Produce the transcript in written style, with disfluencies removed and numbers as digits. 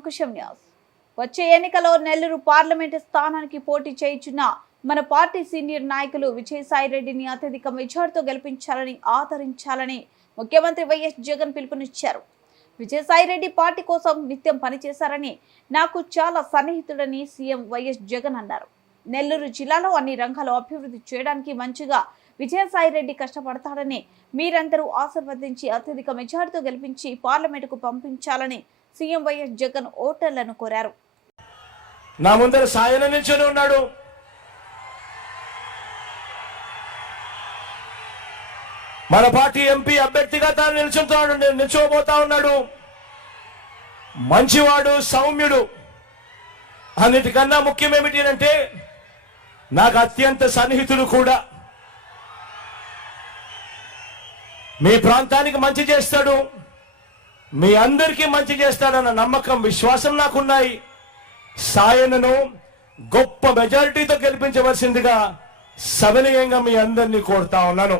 Ankusam news. వచ్చే ఎన్నికలో Nellore parliament స్థానానికి పోటీ చేయుచున్న మన పార్టీ సీనియర్ నాయకులు విజయసాయిరెడ్డిని అత్యధిక మెజార్టీతో గెలిపించాలని ఆదరించాలని ముఖ్యమంత్రి వైఎస్ జగన్ పిలుపునిచ్చారు. విజయసాయిరెడ్డి పార్టీ కోసం నిత్యం పనిచేశారని, నాకు చాలా సన్నిహితుడని సీఎం వైఎస్ జగన్ అన్నారు. నెల్లూరు జిల్లాలో అన్ని రంగాల్లో అభివృద్ధి చేయడానికి మంచిగా విజయసాయిరెడ్డి కష్టపడతాడని, మీరందరూ ఆశీర్వదించి అత్యధిక మెజార్టీతో గెలిపించి పార్లమెంటుకు పంపించాలని సీఎం వైఎస్ జగన్ ఓటర్లను కోరారు. నా ముందర సాయన నిల్చొని ఉన్నాడు. మన పార్టీ ఎంపీ అభ్యర్థిగా తాను నిల్చోబోతా ఉన్నాడు. మంచివాడు, సౌమ్యుడు. అన్నిటికన్నా ముఖ్యం ఏమిటి అంటే నాకు అత్యంత సన్నిహితుడు కూడా. మీ ప్రాంతానికి మంచి చేస్తాడు, మీ అందరికీ మంచి చేస్తాడన్న నమ్మకం, విశ్వాసం నాకున్నాయి. సాయనను గొప్ప మెజారిటీతో గెలిపించవలసిందిగా సవినయంగా మీ అందరినీ కోరుతా ఉన్నాను.